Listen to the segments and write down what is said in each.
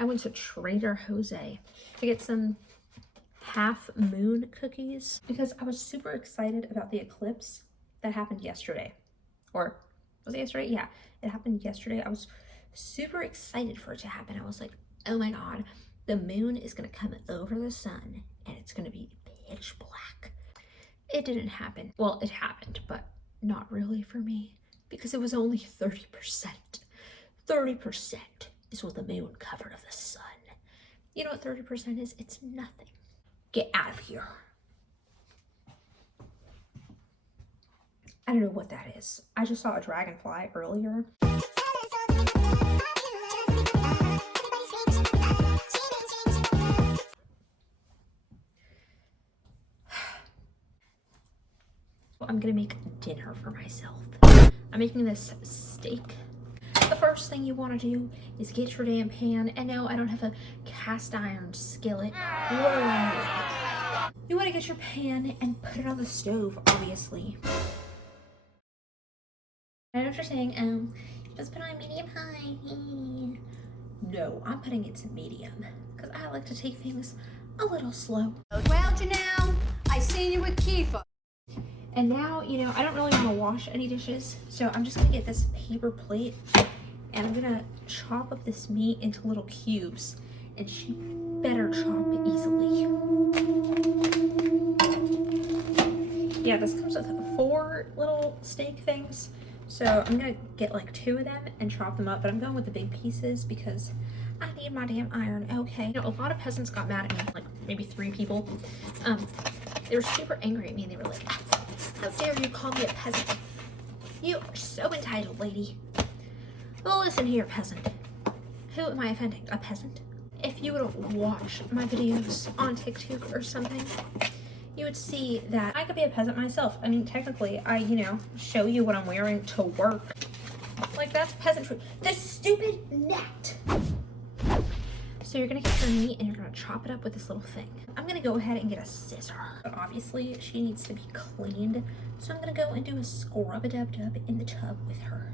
I went to Trader Jose to get some half moon cookies because I was super excited about the eclipse that happened yesterday. Or was it yesterday? Yeah, it happened yesterday. I was super excited for it to happen. I was like, oh my god, the moon is gonna come over the sun and it's gonna be pitch black. It didn't happen. Well, it happened, but not really for me because it was only 30%. 30% is what the moon covered of the sun. You know what 30% is? It's nothing. Get out of here. I don't know what that is. I just saw a dragonfly earlier. I'm gonna make dinner for myself. I'm making this steak. The first thing you want to do is get your damn pan. And no, I don't have a cast iron skillet. What do I look like? You want to get your pan and put it on the stove, obviously. I know what you're saying, just put on medium high. No, I'm putting it to medium because I like to take things a little slow. Well, Janelle, I seen you with Kiefer. And now, you know, I don't really want to wash any dishes, so I'm just gonna get this paper plate and I'm gonna chop up this meat into little cubes, and she better chop easily. Yeah, this comes with 4 little steak things, so I'm gonna get like 2 of them and chop them up, but I'm going with the big pieces because I need my damn iron. Okay, you know, a lot of peasants got mad at me, like maybe 3 people. They were super angry at me and they were like, how dare you call me a peasant? You are so entitled, lady. Well, listen here, peasant. Who am I offending? A peasant? If you would watch my videos on TikTok or something, you would see that I could be a peasant myself. I mean, technically, I, you know, show you what I'm wearing to work. Like, that's peasantry. This stupid net! So you're gonna get your meat and you're gonna chop it up with this little thing. I'm gonna go ahead and get a scissor. But obviously, she needs to be cleaned. So I'm gonna go and do a scrub-a-dub-dub in the tub with her.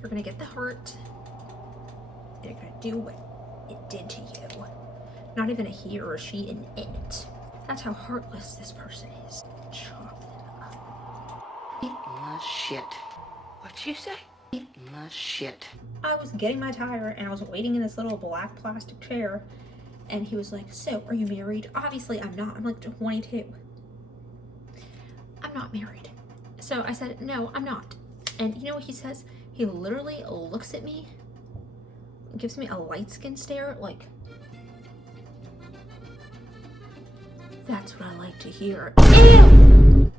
You're gonna get the heart. And you're gonna do what it did to you. Not even a he or a she in it. That's how heartless this person is. Chop it up. Eat my shit. What'd you say? Eat my shit. I was getting my tire and I was waiting in this little black plastic chair. And he was like, so, are you married? Obviously, I'm not. I'm like 22. I'm not married. So I said, no, I'm not. And you know what he says? He literally looks at me, gives me a light skin stare, like, that's what I like to hear. Ew!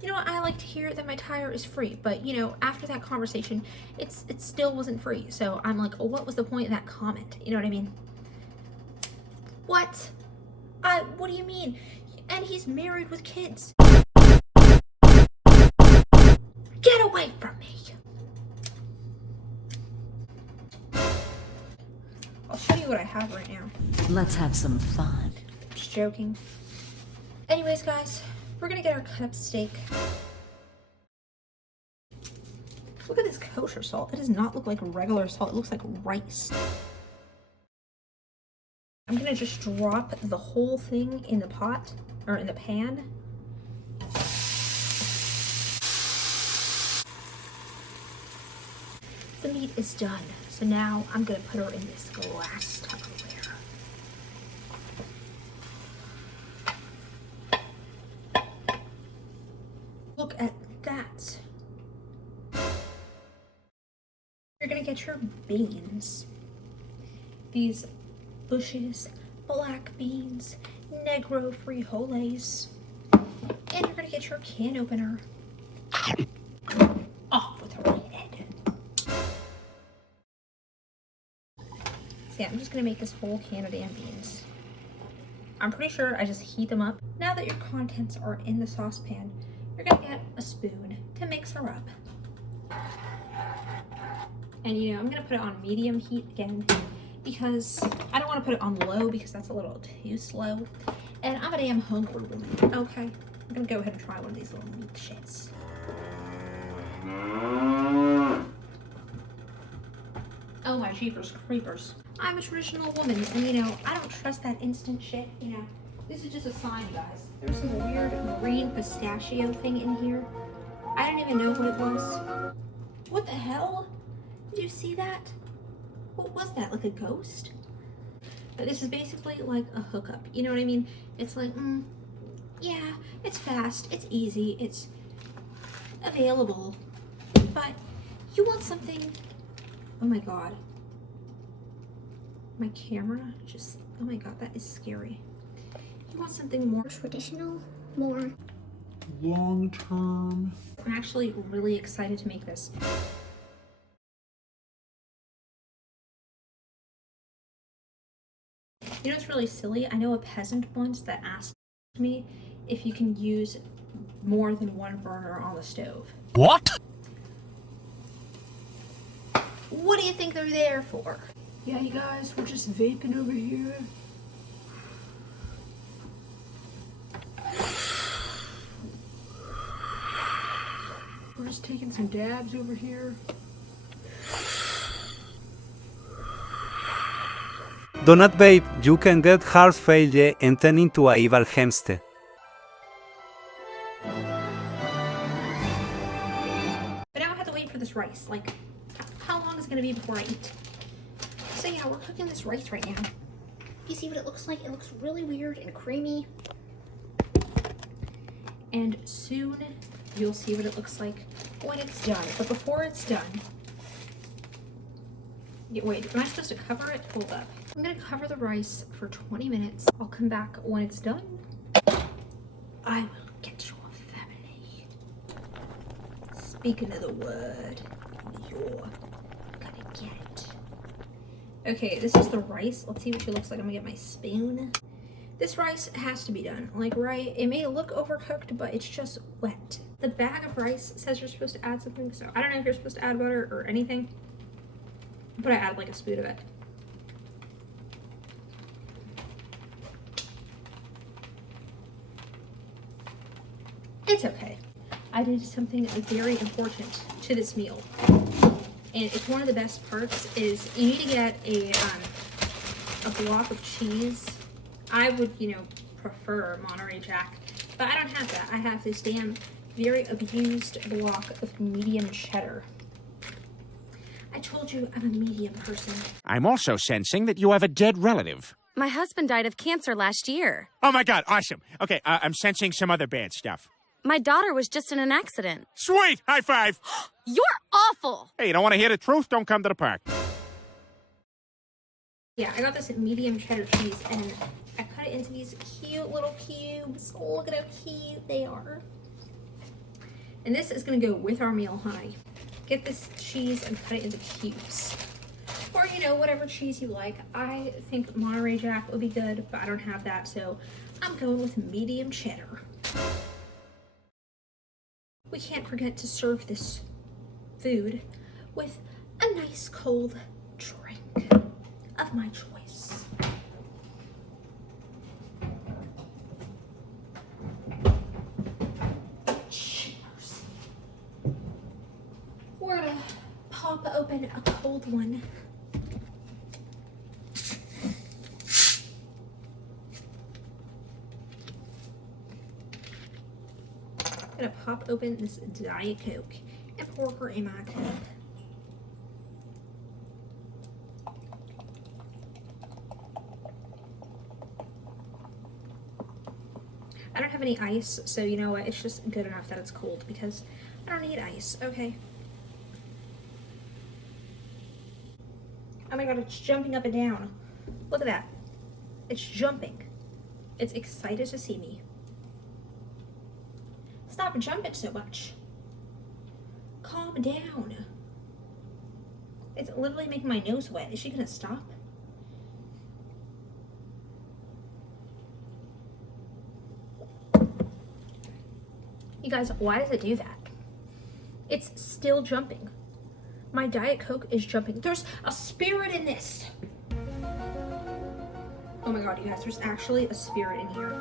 You know what? I like to hear that my tire is free, but you know, after that conversation, it still wasn't free. So I'm like, oh, what was the point of that comment? You know what I mean? What? What do you mean? And he's married with kids. Get away from me. I'll show you what I have right now. Let's have some fun. Just joking. Anyways, guys, we're gonna get our cut up steak. Look at this kosher salt. It does not look like regular salt. It looks like rice. I'm gonna just drop the whole thing in the pot, or in the pan. The meat is done. So now I'm gonna put her in this glass Tupperware. Look at that. You're gonna get your beans. These bushes, black beans, Negro frijoles. And you're gonna get your can opener. Off with her head. So yeah, I'm just gonna make this whole can of damn beans. I'm pretty sure I just heat them up. Now that your contents are in the saucepan, you're gonna get a spoon to mix her up. And you know, I'm gonna put it on medium heat again because I don't want to put it on low because that's a little too slow. And And I'm a damn hungry woman, okay? I'm gonna go ahead and try one of these little meat shits. Oh my jeepers creepers. I'm a traditional woman, and you know, I don't trust that instant shit, you know. This is just a sign, guys. There's some weird green pistachio thing in here. I don't even know what it was. What the hell? Did you see that? What was that, like a ghost? But this is basically like a hookup, you know what I mean? It's like, yeah, it's fast, it's easy, it's available, but you want something, oh my god. My camera just, oh my god, that is scary. You want something more traditional, more long-term. I'm actually really excited to make this. You know what's really silly? I know a peasant once that asked me if you can use more than one burner on the stove. What? What do you think they're there for? Yeah, you guys, we're just vaping over here. We're just taking some dabs over here. Do not vape, you can get heart failure and turn into a evil hamster. But now I have to wait for this rice. Like, how long is it gonna be before I eat? So yeah, we're cooking this rice right now. You see what it looks like? It looks really weird and creamy. And soon you'll see what it looks like when it's done. But before it's done, wait, am I supposed to cover it? Hold up. I'm gonna cover the rice for 20 minutes. I'll come back when it's done. I will get you a family. Speaking of the word, you're gonna get it. Okay, this is the rice. Let's see what she looks like. I'm gonna get my spoon. This rice has to be done. Like, right, it may look overcooked, but it's just wet. The bag of rice says you're supposed to add something, so I don't know if you're supposed to add butter or anything, but I add like a spoon of it. It's okay. I did something very important to this meal, and it's one of the best parts. Is you need to get a block of cheese. I would, you know, prefer Monterey Jack, but I don't have that. I have this damn very abused block of medium cheddar. I told you I'm a medium person. I'm also sensing that you have a dead relative. My husband died of cancer last year. Oh my god, awesome. Okay, I'm sensing some other bad stuff. My daughter was just in an accident. Sweet! High five! You're awful! Hey, you don't want to hear the truth? Don't come to the park. Yeah, I got this medium cheddar cheese, and I cut it into these cute little cubes. Oh, look at how cute they are. And this is gonna go with our meal, honey. Get this cheese and cut it into cubes. Or, you know, whatever cheese you like. I think Monterey Jack would be good, but I don't have that, so I'm going with medium cheddar. We can't forget to serve this food with a nice cold drink of my choice. Cheers. We're gonna pop open a cold one. I'm gonna pop open this Diet Coke and pour her in my cup. I don't have any ice, so you know what? It's just good enough that it's cold because I don't need ice. Okay. Oh my god, it's jumping up and down. Look at that. It's jumping. It's excited to see me. Stop jumping so much. Calm down. It's literally making my nose wet. Is she gonna stop? You guys, why does it do that? It's still jumping. My Diet Coke is jumping. There's a spirit in this. Oh my god, you guys, there's actually a spirit in here.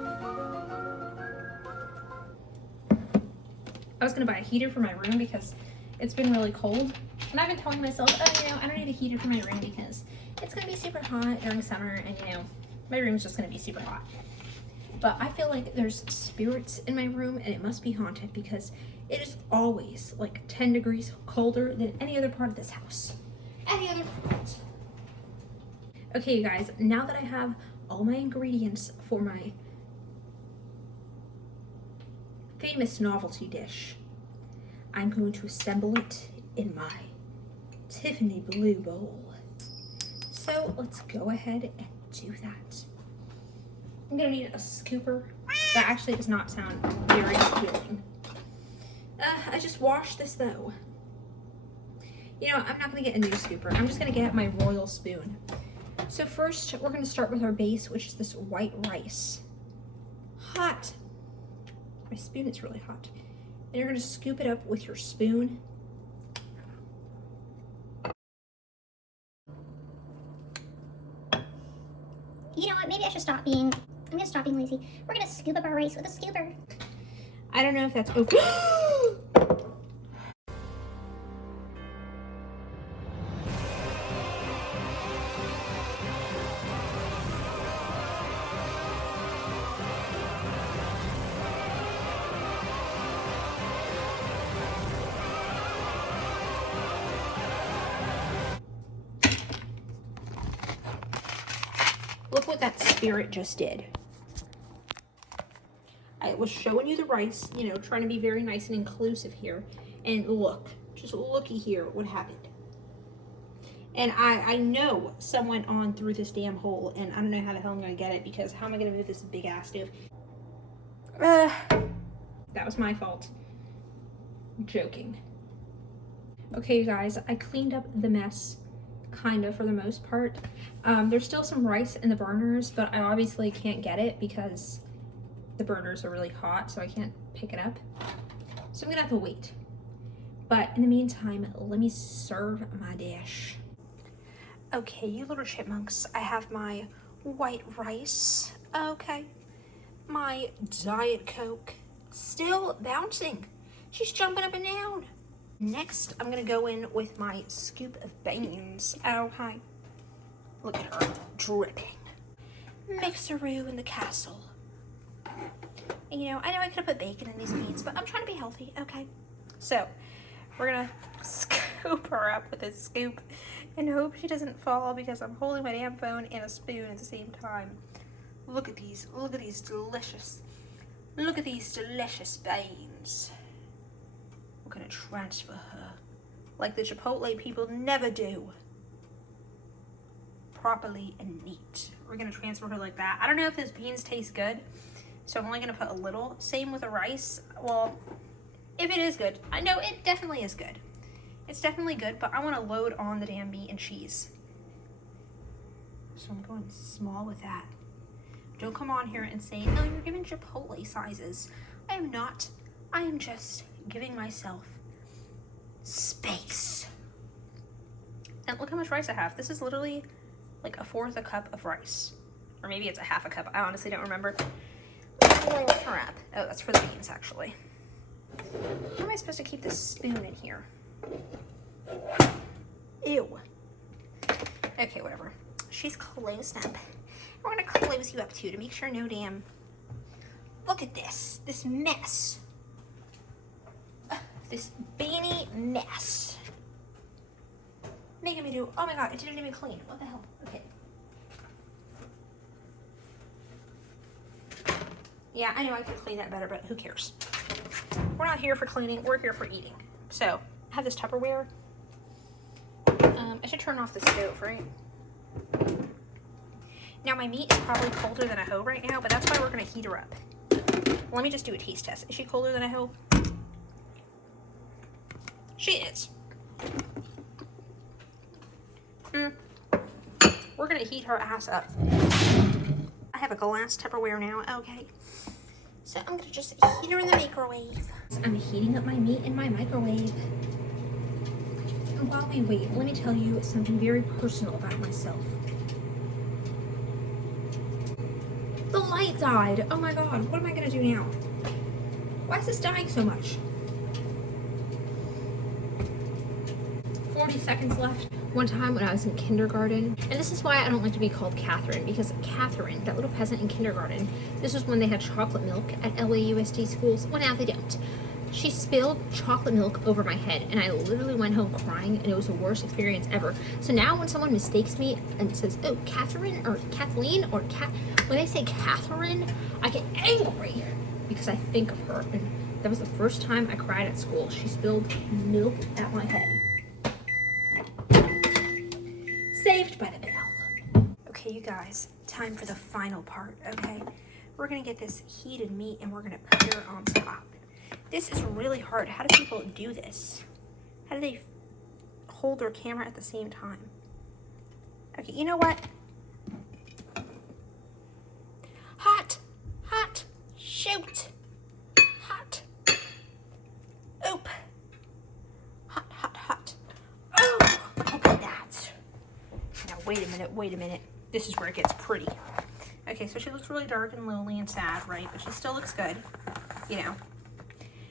I was gonna buy a heater for my room because it's been really cold. And I've been telling myself, oh, you know, I don't need a heater for my room because it's gonna be super hot during summer and, you know, my room's just gonna be super hot. But I feel like there's spirits in my room and it must be haunted because it is always like 10 degrees colder than any other part of this house. Any other part. Okay, you guys, now that I have all my ingredients for my famous novelty dish, I'm going to assemble it in my Tiffany blue bowl. So let's go ahead and do that. I'm gonna need a scooper. That actually does not sound very appealing. I just washed this though. You know, I'm not gonna get a new scooper. I'm just gonna get my royal spoon. So first, we're gonna start with our base, which is this white rice. Hot. My spoon is really hot. And you're gonna scoop it up with your spoon. You know what, maybe I should stop being, I'm gonna stop being lazy. We're gonna scoop up our rice with a scooper. I don't know if that's okay. Look what that spirit just did. I was showing you the rice, you know, trying to be very nice and inclusive here. And look, just looky here what happened. And I know some went on through this damn hole, and I don't know how the hell I'm gonna get it because how am I gonna move this big ass stove? That was my fault. Joking. Okay, you guys, I cleaned up the mess, kind of, for the most part. There's still some rice in the burners, but I obviously can't get it because the burners are really hot, so I can't pick it up. So I'm gonna have to wait. But in the meantime, let me serve my dish. Okay, you little chipmunks, I have my white rice. Okay. My Diet Coke. Still bouncing. She's jumping up and down. Next, I'm gonna go in with my scoop of beans. Okay. Look at her dripping. Mixeroo in the castle. And, you know I could have put bacon in these beans, but I'm trying to be healthy, okay? So, we're gonna scoop her up with a scoop and hope she doesn't fall because I'm holding my damn phone and a spoon at the same time. Look at these delicious beans. We're gonna transfer her like the Chipotle people never do. Properly and neat. We're gonna transfer her like that. I don't know if those beans taste good, so I'm only gonna put a little. Same with the rice. Well, if it is good, I know it definitely is good. It's definitely good, but I want to load on the damn meat and cheese. So I'm going small with that. Don't come on here and say, no, you're giving Chipotle sizes. I am not. I am just giving myself space. And look how much rice I have. This is literally like a fourth a cup of rice. Or maybe it's a half a cup. I honestly don't remember. I'm going to her up. Oh, that's for the beans, actually. How am I supposed to keep this spoon in here? Ew. Okay, whatever. She's closed up. We're gonna close you up too to make sure no damn... Look at this. This mess. This beanie mess. Making me do... Oh my god, it didn't even clean. What the hell? Okay. Yeah, I know I could clean that better, but who cares? We're not here for cleaning. We're here for eating. So, I have this Tupperware. I should turn off the stove, right? Now, my meat is probably colder than a hoe right now, but that's why we're going to heat her up. Let me just do a taste test. Is she colder than a hoe? She is. We're going to heat her ass up. I have a glass Tupperware now, okay. So I'm going to just heat her in the microwave. I'm heating up my meat in my microwave. And while we wait, let me tell you something very personal about myself. plate died. Oh my god, what am I gonna do now? Why is this dying so much? 40 seconds left. One time when I was in kindergarten, and this is why I don't like to be called Catherine, because Catherine, that little peasant in kindergarten, this was when they had chocolate milk at LAUSD schools. Well, now they don't. She spilled chocolate milk over my head, and I literally went home crying, and it was the worst experience ever. So now when someone mistakes me and says, oh, Catherine, or Kathleen, or when they say Catherine, I get angry because I think of her. And that was the first time I cried at school. She spilled milk at my head. Saved by the bell. Okay, you guys, time for the final part, okay? We're gonna get this heated meat and we're gonna put her on top. This is really hard. How do people do this? How do they hold their camera at the same time? Okay, you know what? Hot, hot, shoot, hot, oop, hot, hot, hot. Oh, okay, that. Now, wait a minute. This is where it gets pretty. Okay, so she looks really dark and lonely and sad, right? But she still looks good, you know.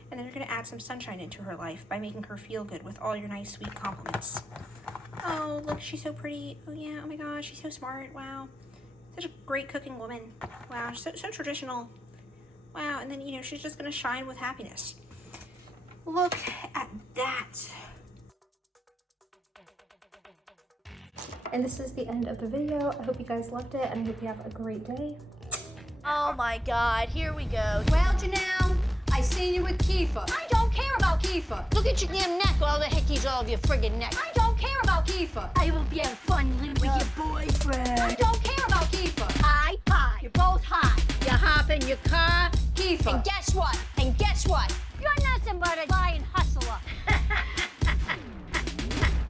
And then you're gonna add some sunshine into her life by making her feel good with all your nice, sweet compliments. Oh, look, she's so pretty. Oh yeah, oh my gosh, she's so smart. Wow. Such a great cooking woman. Wow, so traditional. Wow, and then, you know, she's just gonna shine with happiness. Look at that. And this is the end of the video. I hope you guys loved it, and I hope you have a great day. Oh my God, here we go. Well, Janelle, I seen you with Kiefer. I don't care about Kiefer. Look at your damn neck, all the hickeys all over your friggin' neck. I don't care about Kiefer. I will be having fun living with your boyfriend. I don't care about Kiefer. Hi. You're both hot. You hop in your car. Kiefer. And guess what?